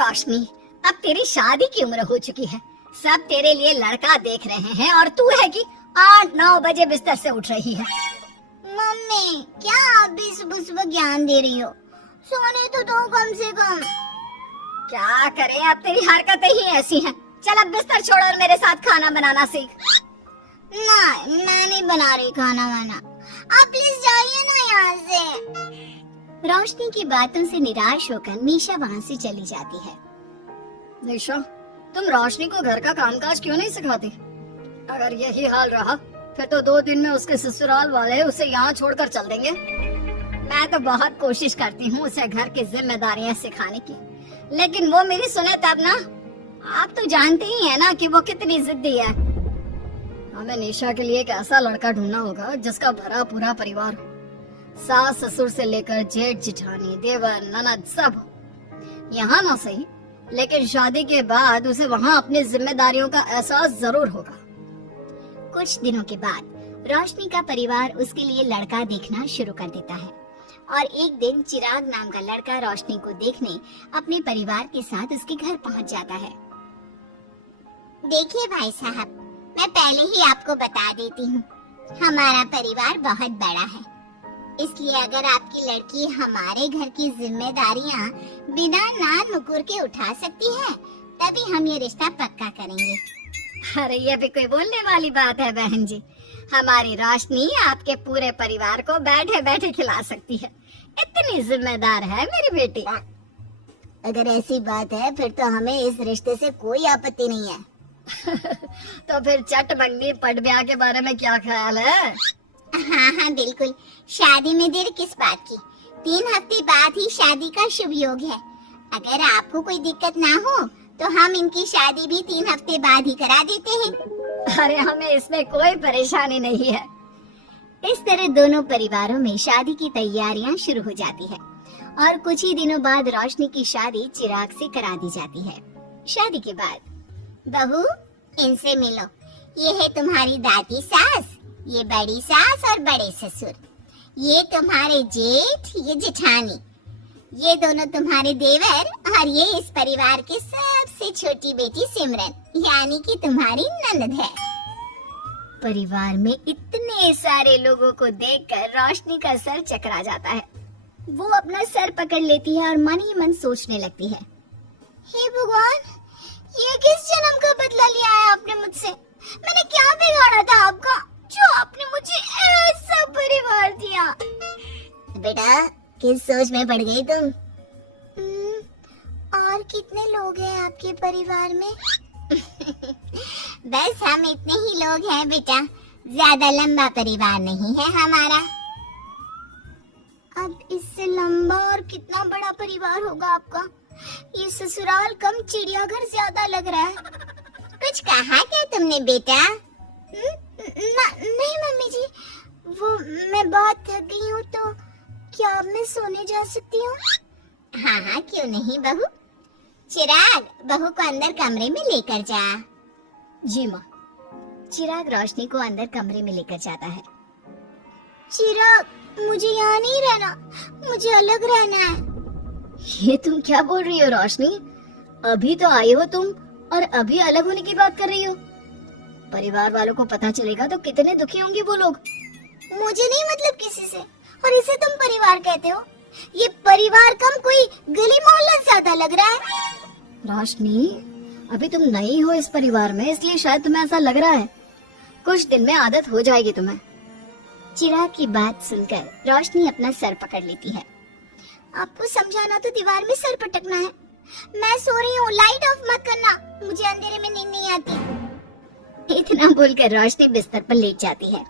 रोशनी, अब तेरी शादी की उम्र हो चुकी है, सब तेरे लिए लड़का देख रहे हैं और तू है कि 8-9 बजे बिस्तर से उठ रही है। मम्मी, क्या आप भी सुबह सुबह ज्ञान दे रही हो? सोने तो दो कम से कम। क्या करें, अब तेरी हरकतें ही ऐसी हैं। चल अब बिस्तर छोड़ और मेरे साथ खाना बनाना सीख। ना, मैं नहीं बना रही खाना वाना। आप प्लीज जाइए ना यहाँ से। रोशनी की बातों से निराश होकर निशा वहाँ से चली जाती है। निशा, तुम रोशनी को घर का कामकाज क्यों नहीं सिखाती? अगर यही हाल रहा फिर तो 2 दिन में उसके ससुराल वाले उसे यहाँ छोड़कर चल देंगे। मैं तो बहुत कोशिश करती हूँ उसे घर की जिम्मेदारियाँ सिखाने की, लेकिन वो मेरी सुने तब ना। आप तो जानते ही है ना कि वो कितनी जिद्दी है। हमें निशा के लिए एक ऐसा लड़का ढूंढना होगा जिसका भरा पूरा परिवार हो, सास ससुर से लेकर जेठ जिठानी देवर ननद सब हो। यहाँ ना सही, लेकिन शादी के बाद उसे वहाँ अपनी जिम्मेदारियों का एहसास जरूर होगा। कुछ दिनों के बाद रोशनी का परिवार उसके लिए लड़का देखना शुरू कर देता है और एक दिन चिराग नाम का लड़का रोशनी को देखने अपने परिवार के साथ उसके घर पहुंच जाता है। देखिए भाई साहब, मैं पहले ही आपको बता देती हूँ, हमारा परिवार बहुत बड़ा है, इसलिए अगर आपकी लड़की हमारे घर की जिम्मेदारियाँ बिना नान नुकुर के उठा सकती है, तभी हम ये रिश्ता पक्का करेंगे। अरे ये भी कोई बोलने वाली बात है बहन जी। हमारी रोशनी आपके पूरे परिवार को बैठे बैठे खिला सकती है, इतनी जिम्मेदार है मेरी बेटी। अगर ऐसी बात है फिर तो हमें इस रिश्ते से कोई आपत्ति नहीं है। तो फिर चट मंगनी पट ब्याह के बारे में क्या ख्याल है? हाँ हाँ बिल्कुल, शादी में देर किस बात की, 3 हफ्ते बाद ही शादी का शुभ योग है। अगर आपको कोई दिक्कत ना हो तो हम इनकी शादी भी 3 हफ्ते बाद ही करा देते हैं। अरे हमें इसमें कोई परेशानी नहीं है। इस तरह दोनों परिवारों में शादी की तैयारियां शुरू हो जाती है और कुछ ही दिनों बाद रोशनी की शादी चिराग से करा दी जाती है। शादी के बाद, बहू इनसे मिलो, ये है तुम्हारी दादी सास, ये बड़ी सास और बड़े ससुर, ये तुम्हारे जेठ, ये जेठानी, ये दोनों तुम्हारे देवर और ये इस परिवार की सबसे छोटी बेटी सिमरन, यानी कि तुम्हारी ननद है। परिवार में इतने सारे लोगों को देखकर रोशनी का सर चकरा जाता है। वो अपना सर पकड़ लेती है और मन ही मन सोचने लगती है, हे भगवान, ये किस जन्म का बदला लिया है आपने मुझसे? मैंने क्या बिगाड़ा था आपका जो आपने मुझे ऐसा परिवार दिया? बेटा, किस सोच में पड़ गई तुम? और कितने लोग हैं आपके परिवार में? बस हम इतने ही लोग हैं बेटा, ज्यादा लंबा परिवार नहीं है हमारा। अब इससे लंबा और कितना बड़ा परिवार होगा आपका? ये ससुराल कम चिड़ियाघर ज्यादा लग रहा है। कुछ कहा क्या तुमने बेटा? नहीं मम्मी जी, वो मैं बहुत थक गई हूँ, तो क्या अब मैं सोने जा सकती हूँ? हाँ हाँ क्यों नहीं बहू। चिराग, बहू को अंदर कमरे में लेकर जा। जी माँ। चिराग रोशनी को अंदर कमरे में लेकर जाता है। चिराग, मुझे यहाँ नहीं रहना, मुझे अलग रहना है। ये तुम क्या बोल रही हो रोशनी? अभी तो आई हो तुम और अभी अलग होने की बात कर रही हो। परिवार वालों को पता चलेगा तो कितने दुखी होंगे वो लोग। मुझे नहीं मतलब किसी से, और इसे तुम परिवार कहते हो? ये परिवार कम कोई गली मोहल्ला ज्यादा लग रहा है। रोशनी, अभी तुम नई हो इस परिवार में, इसलिए शायद तुम्हें ऐसा लग रहा है। कुछ दिन में आदत हो जाएगी तुम्हें। चिराग की बात सुनकर रोशनी अपना सर पकड़ लेती है। आपको समझाना तो दीवार में सर पटकना है। मैं सो रही हूँ, लाइट ऑफ मत करना, मुझे अंधेरे में नींद नहीं आती। इतना बोलकर रोशनी बिस्तर पर लेट जाती है।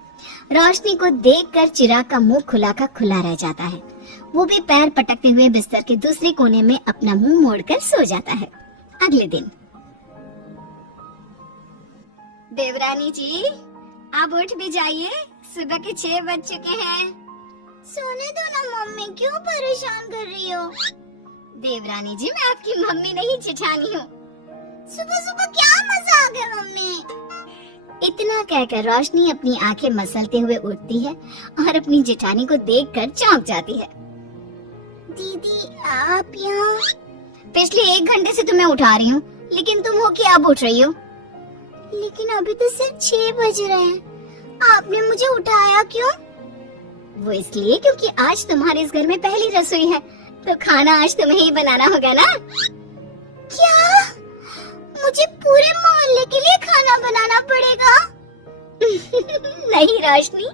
रोशनी को देखकर चिराग का मुंह खुला का खुला रह जाता है। वो भी पैर पटकते हुए बिस्तर के दूसरे कोने में अपना मुंह मोड़कर सो जाता है। अगले दिन, देवरानी जी, आप उठ भी जाइए, सुबह के 6 बज चुके हैं। सोने दो ना मम्मी, क्यों परेशान कर रही हो? देवरानी जी, मैं आपकी मम्मी नहीं जेठानी हूँ। सुबह सुबह क्या मजाक है मम्मी? इतना कहकर रोशनी अपनी आंखें मसलते हुए उठती है और अपनी जेठानी को देखकर चौंक जाती है। दीदी, आप यहाँ? पिछले 1 घंटे से तुम्हें उठा रही हूँ, लेकिन तुम हो कि अब उठ रही हो? लेकिन अभी तो सिर्फ 6 बज रहे हैं, आपने मुझे उठाया क्यों? वो इसलिए क्योंकि आज तुम्हारे इस घर में पहली रसोई है, तो खाना आज तुम्हें ही बनाना होगा ना। क्या? मुझे पूरे मोहल्ले के लिए खाना बनाना पड़ेगा? नहीं रोशनी,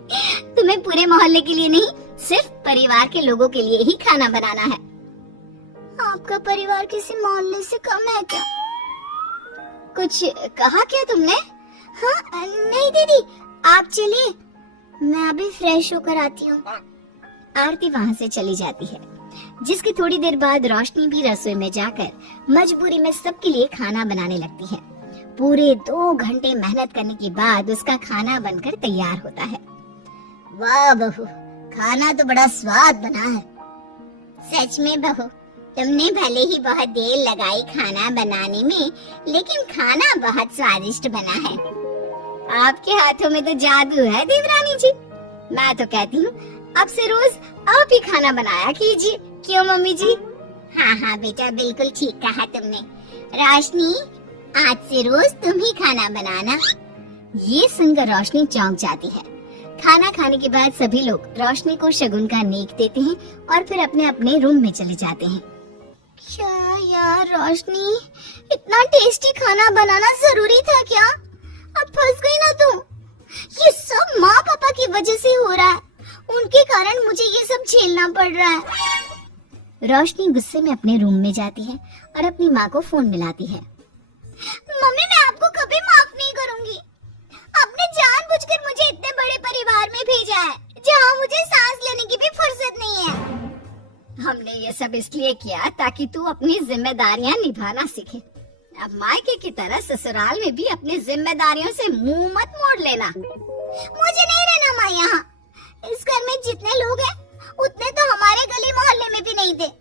तुम्हें पूरे मोहल्ले के लिए नहीं, सिर्फ परिवार के लोगों के लिए ही खाना बनाना है। आपका परिवार किसी मोहल्ले से कम है क्या? कुछ कहा क्या तुमने? हाँ नहीं दीदी, आप चलिए, मैं अभी फ्रेश होकर आती हूँ। आरती वहाँ से चली जाती है, जिसकी थोड़ी देर बाद रोशनी भी रसोई में जाकर मजबूरी में सबके लिए खाना बनाने लगती है। पूरे 2 घंटे मेहनत करने के बाद उसका खाना बनकर तैयार होता है। वाह बहू, खाना तो बड़ा स्वाद बना है। सच में बहू, तुमने भले ही बहुत देर लगाई खाना बनाने में, लेकिन खाना बहुत स्वादिष्ट बना है। आपके हाथों में तो जादू है देवरानी जी। मैं तो कहती हूँ अब से रोज आप ही खाना बनाया कीजिए, क्यों मम्मी जी? हाँ हाँ बेटा, बिल्कुल ठीक कहा तुमने। रोशनी, आज से रोज तुम ही खाना बनाना। ये सुनकर रोशनी चौंक जाती है। खाना खाने के बाद सभी लोग रोशनी को शगुन का नेक देते हैं और फिर अपने अपने रूम में चले जाते हैं। क्या यार रोशनी, इतना टेस्टी खाना बनाना जरूरी था क्या? अब फंस गई ना तुम। ये सब माँ पापा की वजह से हो रहा है, उनके कारण मुझे ये सब झेलना पड़ रहा है। रोशनी गुस्से में अपने रूम में जाती है और अपनी माँ को फोन मिलाती है। मम्मी, मैं आपको कभी माफ नहीं करूंगी। आपने जानबूझकर मुझे इतने बड़े परिवार में भेजा है, जहाँ मुझे सांस लेने की भी फुर्सत नहीं है। हमने ये सब इसलिए किया ताकि तू अपनी जिम्मेदारियाँ निभाना सीखे। अब मायके की तरह ससुराल में भी अपनी जिम्मेदारियों से मुंह मत मोड़ लेना। मुझे नहीं रहना माँ यहाँ। इस घर में जितने लोग हैं, उतने तो हमारे गली मोहल्ले में भी नहीं थे।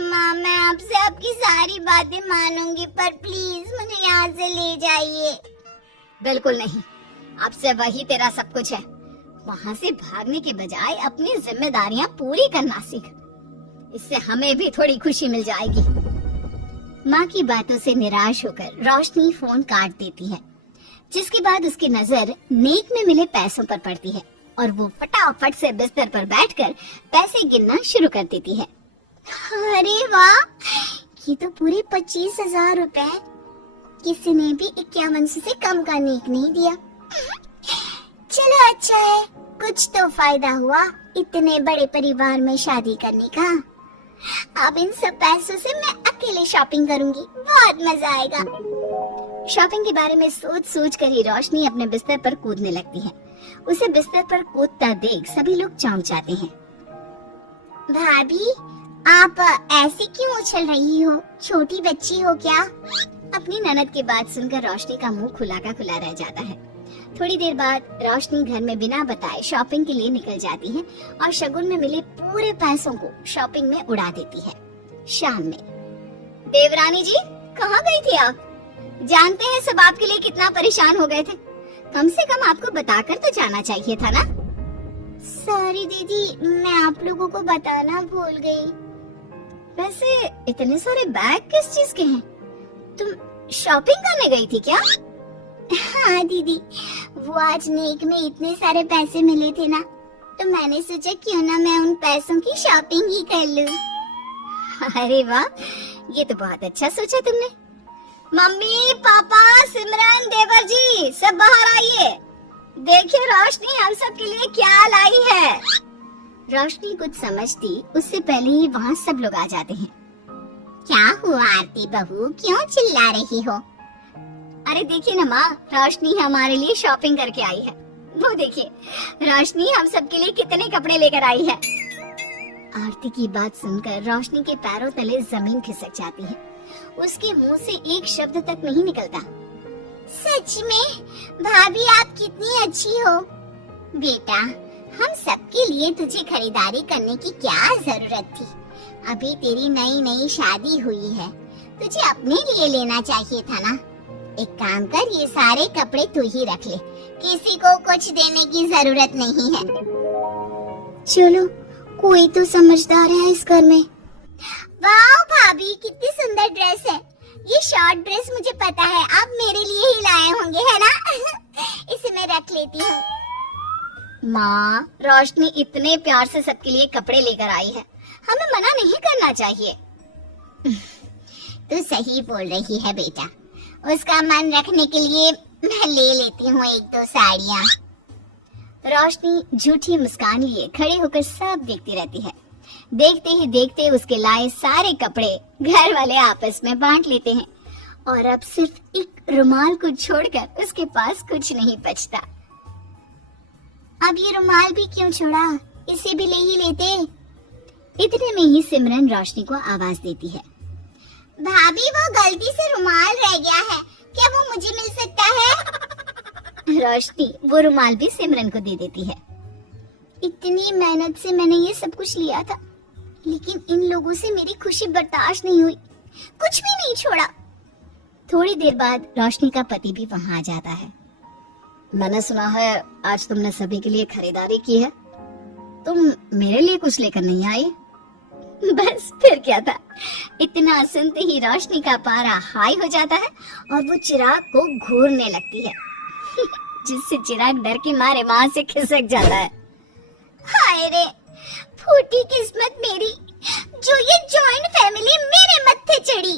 माँ, मैं आपसे आपकी सारी बातें मानूंगी, पर प्लीज मुझे यहाँ से ले जाइए। बिल्कुल नहीं, अब से वही तेरा सब कुछ है। वहाँ से भागने के बजाय अपनी जिम्मेदारियाँ पूरी करना सीख, इससे हमें भी थोड़ी खुशी मिल जाएगी। माँ की बातों से निराश होकर रोशनी फोन काट देती है, जिसके बाद उसकी नजर नेक में मिले पैसों पर पड़ती है और वो फटाफट से बिस्तर पर बैठकर पैसे गिनना शुरू कर देती है। अरे वाह, ये तो पूरे 25,000 रुपए। किसी ने भी 5100 से कम का नेक नहीं दिया। चलो अच्छा है, कुछ तो फायदा हुआ इतने बड़े परिवार में शादी करने का। अब इन सब पैसों से मैं अकेले शॉपिंग करूंगी, बहुत मजा आएगा। शॉपिंग के बारे में सोच सोच कर ही रोशनी अपने बिस्तर पर कूदने लगती है। उसे बिस्तर पर कूदता देख सभी लोग चौंक जाते हैं। भाभी, आप ऐसे क्यों उछल रही हो? छोटी बच्ची हो क्या? अपनी ननद की बात सुनकर रोशनी का मुंह खुला का खुला रह जाता है। थोड़ी देर बाद रोशनी घर में बिना बताए शॉपिंग के लिए निकल जाती है और शगुन में मिले पूरे पैसों को शॉपिंग में उड़ा देती है। शाम में, देवरानी जी कहाँ गई थी आप? जानते हैं सब आपके लिए कितना परेशान हो गए थे। कम से कम आपको बताकर तो जाना चाहिए था ना। सॉरी दीदी, मैं आप लोगों को बताना भूल गई। वैसे इतने सारे बैग किस चीज के हैं? तुम शॉपिंग करने गई थी क्या? हाँ दीदी, वो आज नेक में इतने सारे पैसे मिले थे ना, तो मैंने सोचा क्यों ना मैं उन पैसों की शॉपिंग ही कर लूं। अरे वाह, ये तो बहुत अच्छा सोचा तुमने। मम्मी, पापा, सिमरन, देवर जी, सब बाहर आइए। देखिए रोशनी हम सब के लिए क्या लाई है। रोशनी कुछ समझती उससे पहले ही वहाँ सब लोग आ जाते हैं। क्या हुआ आरती बहू, क्यों चिल्ला रही हो? अरे देखिए ना माँ, रोशनी हमारे लिए शॉपिंग करके आई है। वो देखिए, रोशनी हम सब के लिए कितने कपड़े लेकर आई है। आरती की बात सुनकर रोशनी के पैरों तले जमीन खिसक जाती है। उसके मुंह से एक शब्द तक नहीं निकलता। सच में भाभी, आप कितनी अच्छी हो। बेटा, हम सबके लिए तुझे खरीदारी करने की क्या जरूरत थी? अभी तेरी नई नई शादी हुई है, तुझे अपने लिए लेना चाहिए था ना। एक काम कर, ये सारे कपड़े तू ही रख ले, किसी को कुछ देने की जरूरत नहीं है। चलो, कोई तो समझदार है इस घर में। वाह भाभी, कितनी सुंदर ड्रेस है। ये शॉर्ट ड्रेस मुझे पता है आप मेरे लिए ही लाए होंगे, है ना? इसे मैं रख लेती हूँ। माँ, रोशनी इतने प्यार से सबके लिए कपड़े लेकर आई है, हमें मना नहीं करना चाहिए। तू सही बोल रही है बेटा, उसका मन रखने के लिए मैं ले लेती हूँ 1-2 साड़ियाँ। रोशनी झूठी मुस्कान लिए खड़े होकर सब देखती रहती है। देखते ही देखते उसके लाए सारे कपड़े घर वाले आपस में बांट लेते हैं और अब सिर्फ एक रुमाल को छोड़कर उसके पास कुछ नहीं बचता। अब ये रुमाल भी क्यों छोड़ा, इसे भी ले ही लेते। इतने में ही सिमरन रोशनी को आवाज देती है। भाभी, वो गलती से रुमाल रह गया है, क्या वो मुझे मिल सकता है? रोशनी वो रुमाल भी सिमरन को दे देती है। इतनी मेहनत से मैंने ये सब कुछ लिया था, लेकिन इन लोगों से मेरी खुशी बर्दाश्त नहीं हुई, कुछ भी नहीं छोड़ा। थोड़ी देर बाद रोशनी का पति भी वहां आ जाता है। मैंने सुना है आज तुमने सभी के लिए खरीदारी की है, तुम मेरे लिए कुछ लेकर नहीं आई? बस फिर क्या था, इतना सुनते ही रोशनी का पारा हाई हो जाता है और वो चिराग को घूरने लगती है जिससे चिराग डर के मारे वहां से खिसक जाता है। हाय रे, फूटी किस्मत मेरी, जो ये जॉइंट फैमिली मेरे मत्थे चढ़ी।